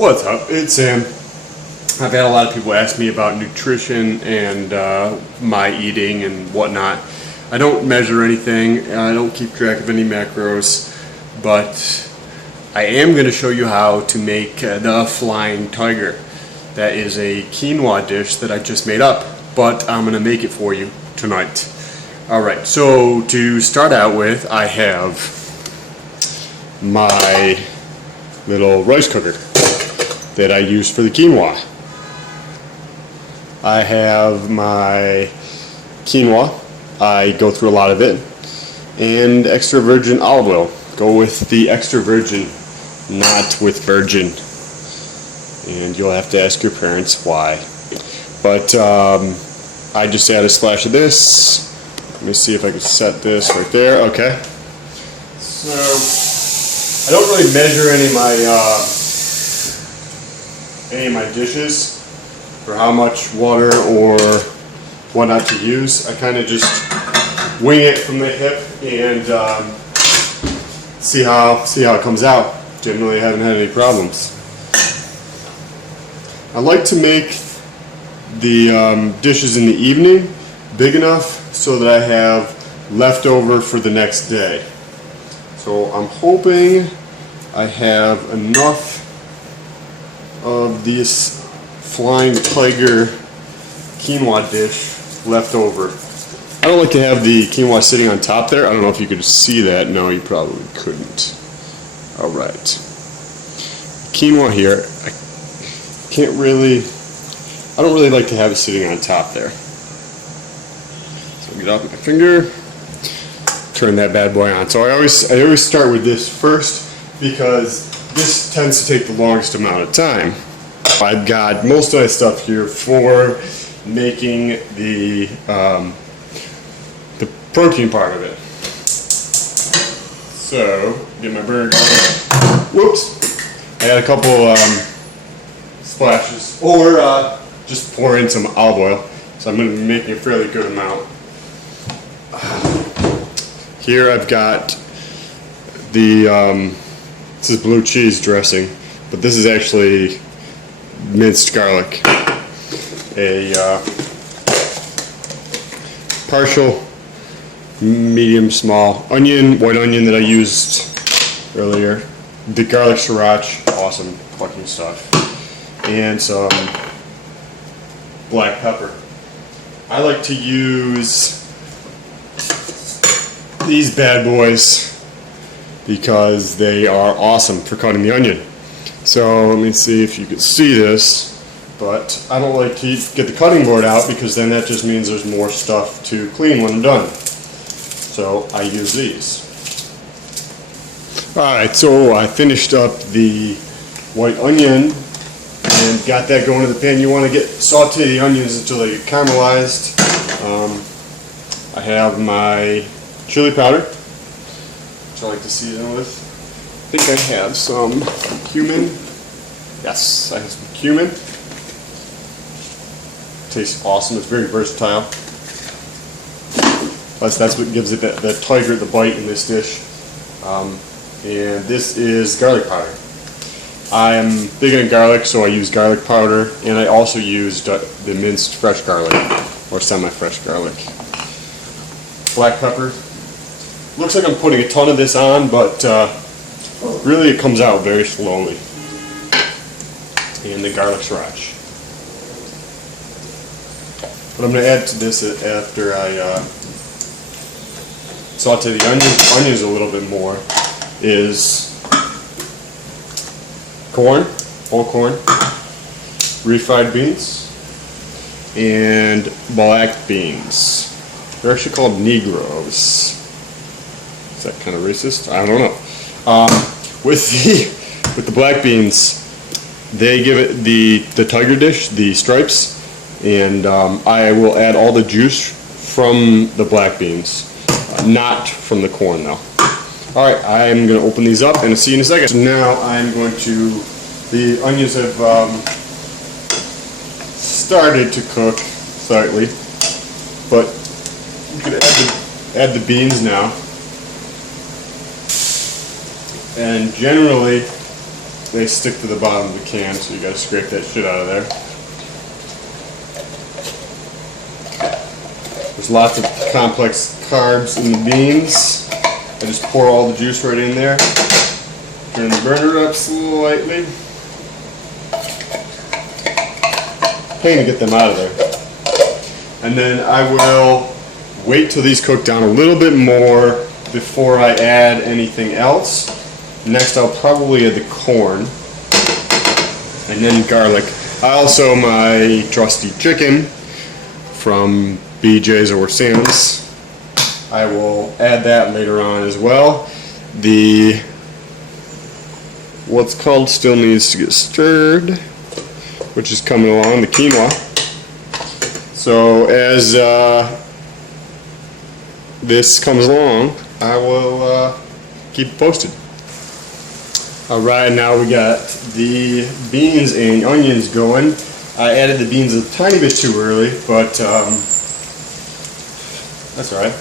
What's up? It's Sam. I've had a lot of people ask me about nutrition and my eating and whatnot. I don't measure anything, I don't keep track of any macros, but I am going to show you how to make the Flying Tiger. That is a quinoa dish that I just made up, but I'm going to make it for you tonight. Alright, so to start out with, I have my little rice cooker that I use for the quinoa. I have my quinoa, I go through a lot of it, and extra virgin olive oil. Go with the extra virgin, not with virgin. And you'll have to ask your parents why. But I just add a splash of this. Let me see if I can set this right there. Okay. So I don't really measure any of my dishes for how much water or whatnot to use. I kind of just wing it from the hip and see how it comes out. Generally, haven't had any problems. I like to make the dishes in the evening big enough so that I have leftover for the next day. So I'm hoping I have enough of this Flying Tiger quinoa dish left over. I don't like to have the quinoa sitting on top there. I don't know if you could see that. No, you probably couldn't. Alright. Quinoa here, I don't really like to have it sitting on top there. So get off my finger, turn that bad boy on. So I always start with this first because this tends to take the longest amount of time. I've got most of my stuff here for making the protein part of it. So get my burger going. Whoops! I had a couple splashes, or just pour in some olive oil. So I'm going to be making a fairly good amount. Here I've got the this is blue cheese dressing, but this is actually minced garlic. A partial medium small onion, white onion that I used earlier, the garlic sriracha, awesome fucking stuff, and some black pepper. I like to use these bad boys because they are awesome for cutting the onion. So let me see if you can see this, but I don't like to get the cutting board out because then that just means there's more stuff to clean when I'm done. So I use these. Alright, so I finished up the white onion and got that going in the pan. You want to saute the onions until they get caramelized. I have my chili powder, which I like to season with. I think I have some cumin. Yes, I have some cumin. Tastes awesome. It's very versatile. Plus, that's what gives it that tiger, the bite in this dish. And this is garlic powder. I'm big on garlic, so I use garlic powder, and I also used the minced fresh garlic, or semi-fresh garlic. Black pepper. Looks like I'm putting a ton of this on, but really it comes out very slowly. And the garlic sriracha. What I'm going to add to this after I saute the onions a little bit more is corn, whole corn, refried beans, and black beans. They're actually called Negroes. Is that kind of racist? I don't know. With the black beans, they give it the tiger dish, the stripes, and I will add all the juice from the black beans, not from the corn though. Alright, I'm going to open these up and see you in a second. So now I'm going to, the onions have started to cook slightly, but you can add the beans now. And generally, they stick to the bottom of the can, so you gotta scrape that shit out of there. There's lots of complex carbs in the beans. I just pour all the juice right in there. Turn the burner up slightly. Pain to get them out of there. And then I will wait till these cook down a little bit more before I add anything else. Next I'll probably add the corn and then garlic. Also my trusty chicken from BJ's or Sam's. I will add that later on as well. The what's called still needs to get stirred, which is coming along, the quinoa. So as this comes along, I will keep it posted. Alright, now we got the beans and onions going. I added the beans a tiny bit too early, but that's alright.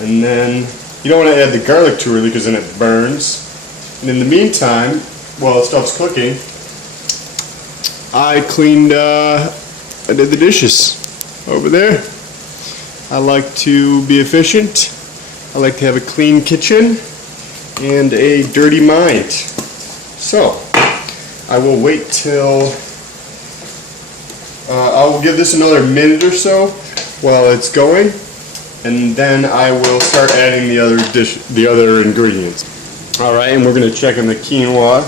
And then you don't want to add the garlic too early because then it burns. And in the meantime, while the stuff's cooking, I did the dishes over there. I like to be efficient. I like to have a clean kitchen and a dirty mind. So, I will wait till, I will give this another minute or so while it's going, and then I will start adding the other ingredients. Alright, and we're going to check on the quinoa,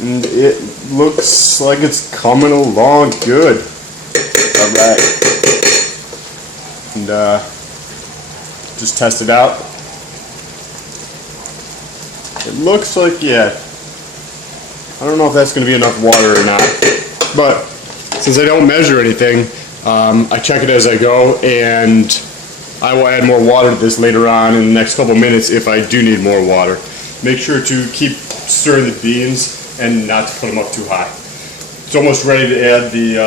and it looks like it's coming along good. Alright, and just test it out. It looks like, yeah, I don't know if that's going to be enough water or not, but since I don't measure anything, I check it as I go, and I will add more water to this later on in the next couple minutes if I do need more water. Make sure to keep stirring the beans and not to put them up too high. It's almost ready to add the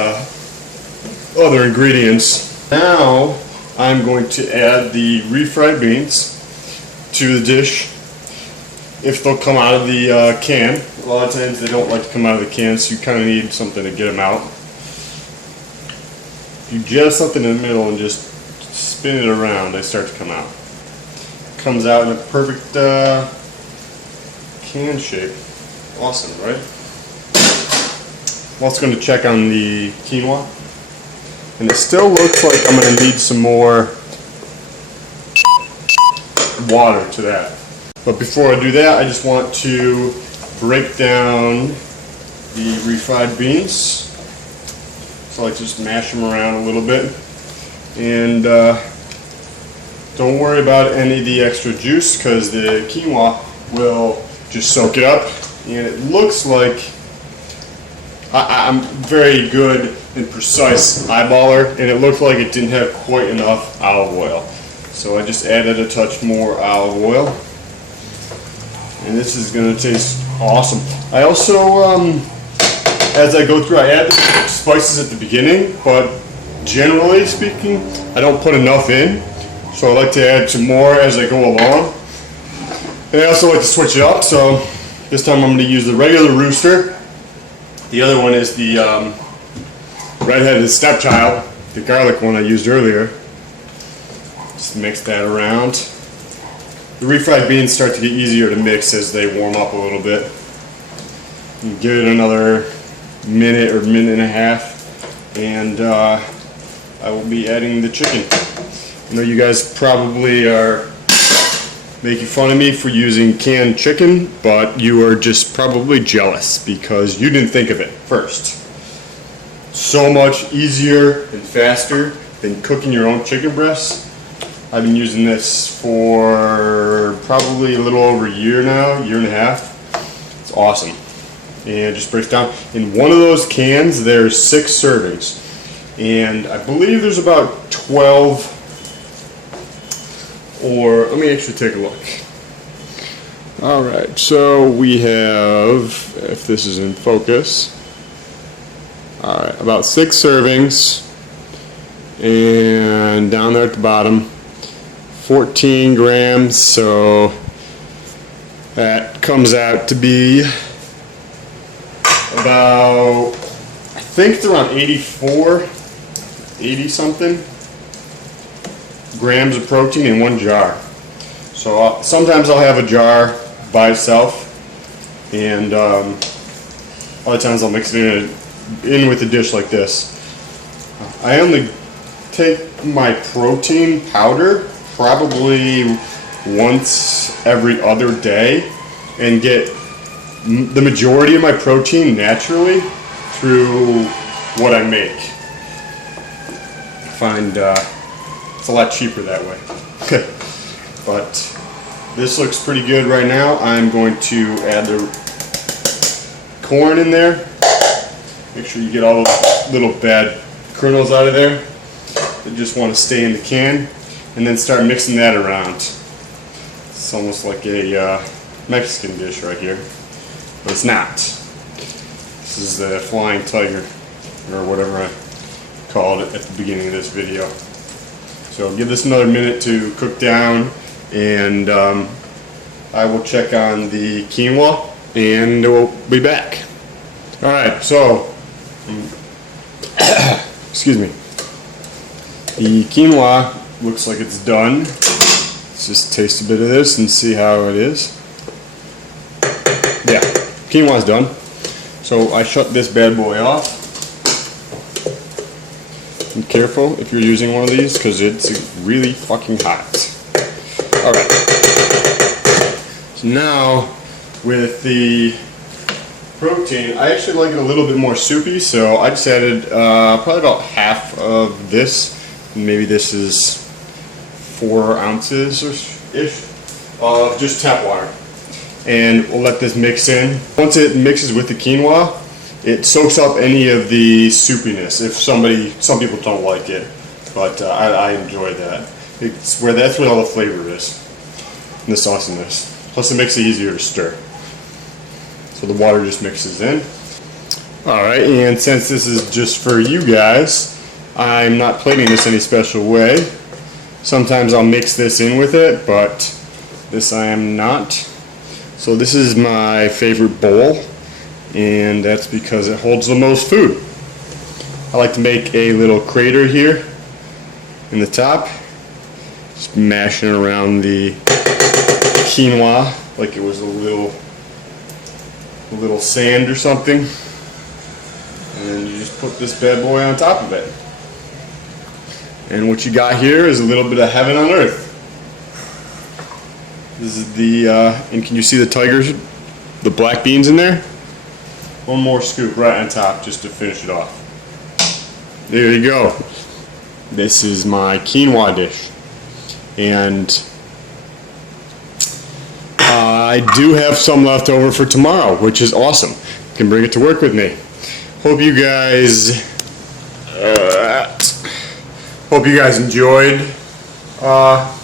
other ingredients. Now I'm going to add the refried beans to the dish. If they'll come out of the can. A lot of times they don't like to come out of the can, so you kind of need something to get them out. If you just something in the middle and just spin it around, they start to come out. Comes out in a perfect can shape. Awesome, right? I'm also going to check on the quinoa, and it still looks like I'm going to need some more water to that. But before I do that, I just want to break down the refried beans. So I like to just mash them around a little bit. And don't worry about any of the extra juice because the quinoa will just soak it up. And it looks like I'm very good and precise eyeballer, and it looked like it didn't have quite enough olive oil. So I just added a touch more olive oil. And this is going to taste awesome. I also, as I go through, I add the spices at the beginning, but generally speaking, I don't put enough in. So I like to add some more as I go along. And I also like to switch it up, so this time I'm going to use the regular rooster. The other one is the red-headed stepchild, the garlic one I used earlier. Just mix that around. The refried beans start to get easier to mix as they warm up a little bit. You give it another minute or minute and a half, and I will be adding the chicken. I know you guys probably are making fun of me for using canned chicken, but you are just probably jealous because you didn't think of it first. So much easier and faster than cooking your own chicken breasts. I've been using this for probably a little over a year now, year and a half. It's awesome. And it just breaks down. In one of those cans, there's 6 servings. And I believe there's about 12, or let me actually take a look. Alright, so we have, if this is in focus, alright, about 6 servings. And down there at the bottom, 14 grams, so that comes out to be about, I think it's around 80 something grams of protein in one jar. So sometimes I'll have a jar by itself, and other times I'll mix it in with a dish like this. I only take my protein powder probably once every other day and get the majority of my protein naturally through what I make. I find it's a lot cheaper that way. But this looks pretty good right now. I'm going to add the corn in there. Make sure you get all the little bad kernels out of there that just want to stay in the can, and then start mixing that around. It's almost like a Mexican dish right here, but it's not. This is the flying tiger, or whatever I called it at the beginning of this video. So give this another minute to cook down, and I will check on the quinoa, and we'll be back. Alright, so excuse me. The quinoa looks like it's done. Let's just taste a bit of this and see how it is. Yeah, quinoa's done. So I shut this bad boy off. Be careful if you're using one of these, because it's really fucking hot. Alright. So now, with the protein, I actually like it a little bit more soupy, so I just added probably about half of this. Maybe this is 4 ounces ish of just tap water. And we'll let this mix in. Once it mixes with the quinoa, it soaks up any of the soupiness. Some people don't like it, but I enjoy that. That's where all the flavor is, and the sauciness. Plus it makes it easier to stir. So the water just mixes in. Alright, and since this is just for you guys, I'm not plating this any special way. Sometimes I'll mix this in with it, but this I am not. So this is my favorite bowl, and that's because it holds the most food. I like to make a little crater here in the top, just mashing around the quinoa like it was a little sand or something, and then you just put this bad boy on top of it. And what you got here is a little bit of heaven on earth. This is the, and can you see the tigers, the black beans in there? One more scoop right on top just to finish it off. There you go. This is my quinoa dish. And I do have some left over for tomorrow, which is awesome. You can bring it to work with me. Hope you guys enjoyed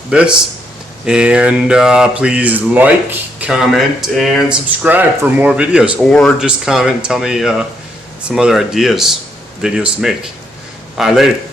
this, and please like, comment, and subscribe for more videos, or just comment and tell me some other videos to make. Alright, later.